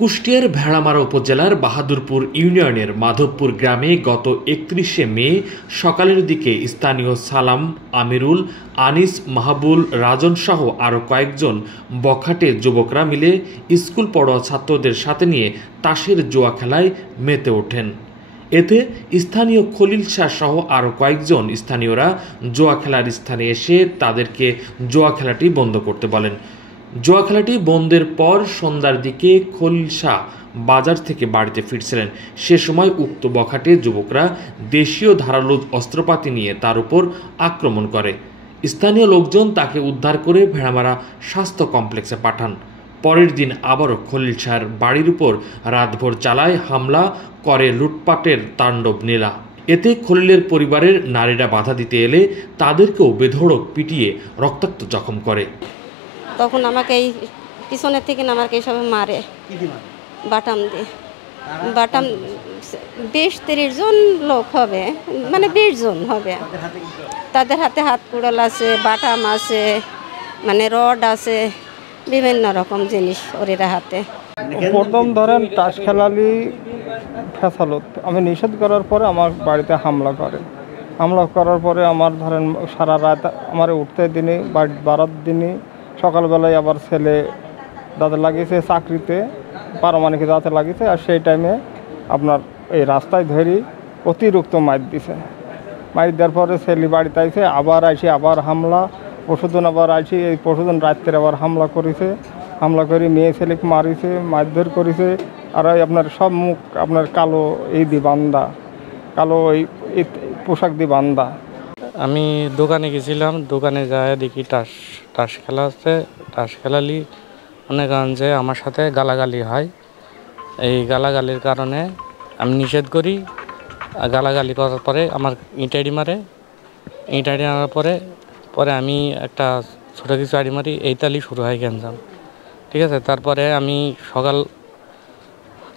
কুষ্টিয়ার ভেড়ামারা উপজেলার বাহাদুরপুর ইউনিয়নের মাধবপুর গ্রামে গত ৩১শে মে সকালের দিকে স্থানীয় সালাম, আমিরুল, আনিস, মাহবুল, রাজন সহ আরও কয়েকজন বখাটে যুবকরা মিলে স্কুল পড়ুয়া ছাত্রদের সাথে নিয়ে তাসের জুয়া খেলায় মেতে ওঠেন। এতে স্থানীয় খলিল শাহ সহ আরও কয়েকজন স্থানীয়রা জুয়া খেলার স্থানে এসে তাদেরকে জুয়া খেলাটি বন্ধ করতে বলেন। জুয়া খেলাটি বন্ধের পর সন্ধ্যার দিকে খলিল শাহ বাজার থেকে বাড়িতে ফিরছিলেন। সে সময় উক্ত বখাটে যুবকরা দেশীয় ধারালো অস্ত্রপাতি নিয়ে তার উপর আক্রমণ করে। স্থানীয় লোকজন তাকে উদ্ধার করে ভেড়ামারা স্বাস্থ্য কমপ্লেক্সে পাঠান। পরের দিন আবারও খলিল শাহর বাড়ির উপর রাতভর চালায় হামলা করে লুটপাটের তাণ্ডব নীলা। এতে খলিলের পরিবারের নারীরা বাধা দিতে এলে তাদেরকেও বেধড়ক পিটিয়ে রক্তাক্ত জখম করে। তখন আমাকে এই পিছনের থেকে আমাকে এইসবে মারে বাটাম দিয়ে। বাটাম ২০-৩০ জন লোক হবে, মানে ২০ জন হবে। তাদের হাতে হাত কুড়াল আছে, বাটাম আছে, মানে রড আছে, বিভিন্ন রকম জিনিস ওরের হাতে। প্রথম ধরেন তাস খেলালি ফেসালত আমি নিষেধ করার পরে আমার বাড়িতে হামলা করে। হামলা করার পরে আমার ধরেন সারা রাত আমার উঠতে দিনে বাড়ি বাড়ার দিনে সকালবেলায় আবার ছেলে দাঁতে লাগিয়েছে চাকরিতে, পারমাণবিক দাঁতে লাগিয়েছে। আর সেই টাইমে আপনার এই রাস্তায় ধরি অতিরিক্ত মাইর দিছে। মাইর দেওয়ার পরে ছেলে বাড়িতে আইছে, আবার আইসি আবার হামলা। পরশুদিন আবার আইসি, এই পরশুদিন রাত্রে আবার হামলা করেছে। হামলা করে মেয়ে ছেলেকে মারিছে, মারধর করেছে। আর আপনার সব মুখ আপনার কালো এই দিয়ে বান্ধা, কালো এই পোশাক দিয়ে বান্ধা। আমি দোকানে গেছিলাম, দোকানে যায় দেখি তাস খেলা আছে। তাস খেলালি মনে করেন যে আমার সাথে গালাগালি হয়। এই গালাগালির কারণে আমি নিষেধ করি। গালাগালি করার পরে আমার ইঁটাড়ি মারে। ইঁটাড়ি মারার পরে আমি একটা ছোটো কিছু আড়ি মারি, এই তালি শুরু হয় গ্যাঞ্জাম। ঠিক আছে, তারপরে আমি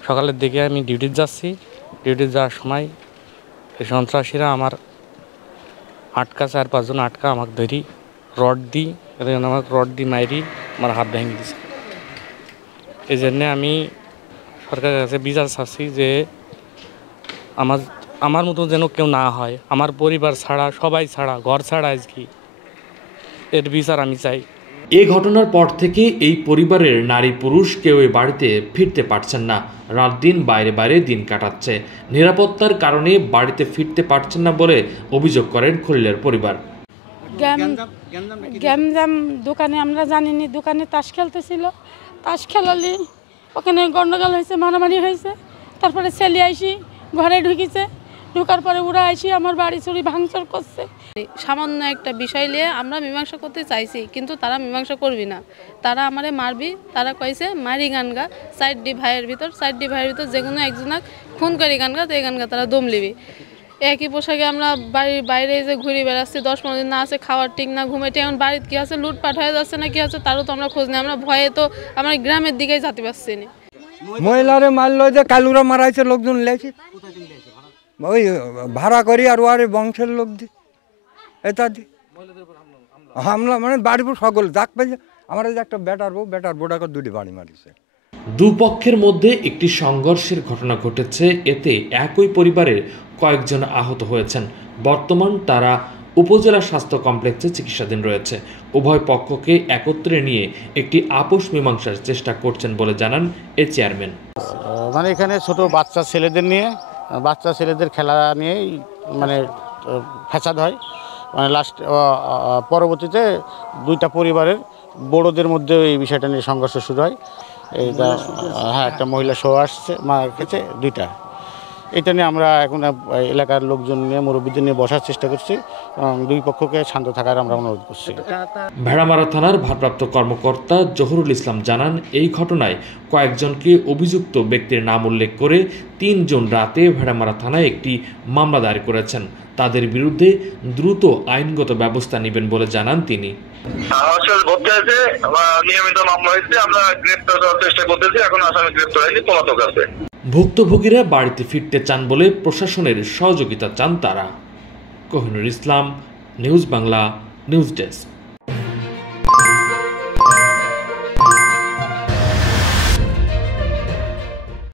সকালের দিকে আমি ডিউটিতে যাচ্ছি। ডিউটিতে যাওয়ার সময় এই সন্ত্রাসীরা আমার আটকা, 4-5 জন আটকা, আমাকে ধরি রড দিই, আমাকে রড দিই মাইরি আমার হাত ভেঙে দিচ্ছে। এই জন্যে আমি সরকারের কাছে বিচার চাচ্ছি যে আমার মতো যেন কেউ না হয়, আমার পরিবার ছাড়া, সবাই ছাড়া, ঘর ছাড়া আজকে এর বিচার আমি চাই। এই ঘটনার পর থেকে এই পরিবারের নারী পুরুষ কেউ এই বাড়িতে ফিরতে পারছেন না। রাত দিন বাইরে বাইরে দিন কাটাচ্ছে। নিরাপত্তার কারণে বাড়িতে ফিরতে পারছেন না বলে অভিযোগ করেন খলিলের পরিবার। গ্যামজাম দোকানে আমরা জানিনি, দোকানে তাস খেলতেছিল। তাস খেলালি ওখানে গন্ডগোল হয়েছে, মারামারি হয়েছে। তারপরে ছেলে আইসি ঘরে ঢুকিছে, ঢোকার পরে ওরা আইসি আমার বাড়ি চুরি ভাঙচুর করছে। সামান্য একটা বিষয় নিয়ে আমরা মীমাংসা করতে চাইছি, কিন্তু তারা মীমাংসা করবি না। তারা আমারে মারবি, তারা কইছে মারি গানগা 4 ভাইয়ের ভিতর যে কোনো একজনক খুন করি গানগা, তো এই গানগা তারা দম লিবি। একই পোশাকে আমরা বাড়ির বাইরে যে ঘুরে বেড়াচ্ছি, 10-15 দিন না আছে, খাওয়ার ঠিক না, ঘুমেটে এখন বাড়িতে কি আছে, লুটপাট হয়ে যাচ্ছে না কি আছে তারও তো আমরা খোঁজ নেই। আমরা ভয়ে তো আমার গ্রামের দিকেই যেতে পারছি না। মহিলারে মারলো যে কালুরা মারাইছে, লোকজন লেছে ওই ভাড়া করি আর ওয়ারে বংশের লোক দি এটা দি হামলা, মানে বাড়ির সকল যাক পেয়েছে। আমার যে একটা বেটার বোটাকে 2টি বাড়ি মারিছে। দুপক্ষের মধ্যে একটি সংঘর্ষের ঘটনা ঘটেছে। এতে একই পরিবারের কয়েকজন আহত হয়েছেন। বর্তমান তারা উপজেলা স্বাস্থ্য কমপ্লেক্সে চিকিৎসাধীন রয়েছে। উভয় পক্ষকে একত্রে নিয়ে একটি আপোষ মীমাংসার চেষ্টা করছেন বলে জানান এর চেয়ারম্যান। মানে এখানে ছোট বাচ্চা ছেলেদের খেলা নিয়েই মানে ফ্যাসাদ হয়। মানে পরবর্তীতে 2টা পরিবারের বড়দের মধ্যে এই বিষয়টা নিয়ে সংঘর্ষ শুরু হয়। এইটা হ্যাঁ, একটা মহিলা সহ আসছে, মার কাছে 2টা। এটা নিয়ে আমরা এখন এলাকার লোকজন নিয়ে, মুরব্বীদের নিয়ে বসার চেষ্টা করছি এবং 2 পক্ষকে শান্ত থাকার আমরা অনুরোধ করছি। ভেড়ামারা থানার ভারপ্রাপ্ত কর্মকর্তা জহুরুল ইসলাম জানান, এই ঘটনায় কয়েকজনকে অভিযুক্ত ব্যক্তির নাম উল্লেখ করে 3 জন রাতে ভেড়ামারা থানায় একটি মামলা দায়ের করেছেন। তাদের বিরুদ্ধে দ্রুত আইনগত ব্যবস্থা নেবেন বলে জানান তিনি। নিয়মিত মামলা হয়েছে, আমরা গ্রেপ্তার করার চেষ্টা করতেছি। এখন আসামি গ্রেপ্তার হয়নি, পলাতক আছে। ভুক্তভোগীরা বাড়িতে ফিরতে চান বলে প্রশাসনের সহযোগিতা চান তারা। কোহিনুর ইসলাম, নিউজ বাংলা, নিউজ ডেস্ক।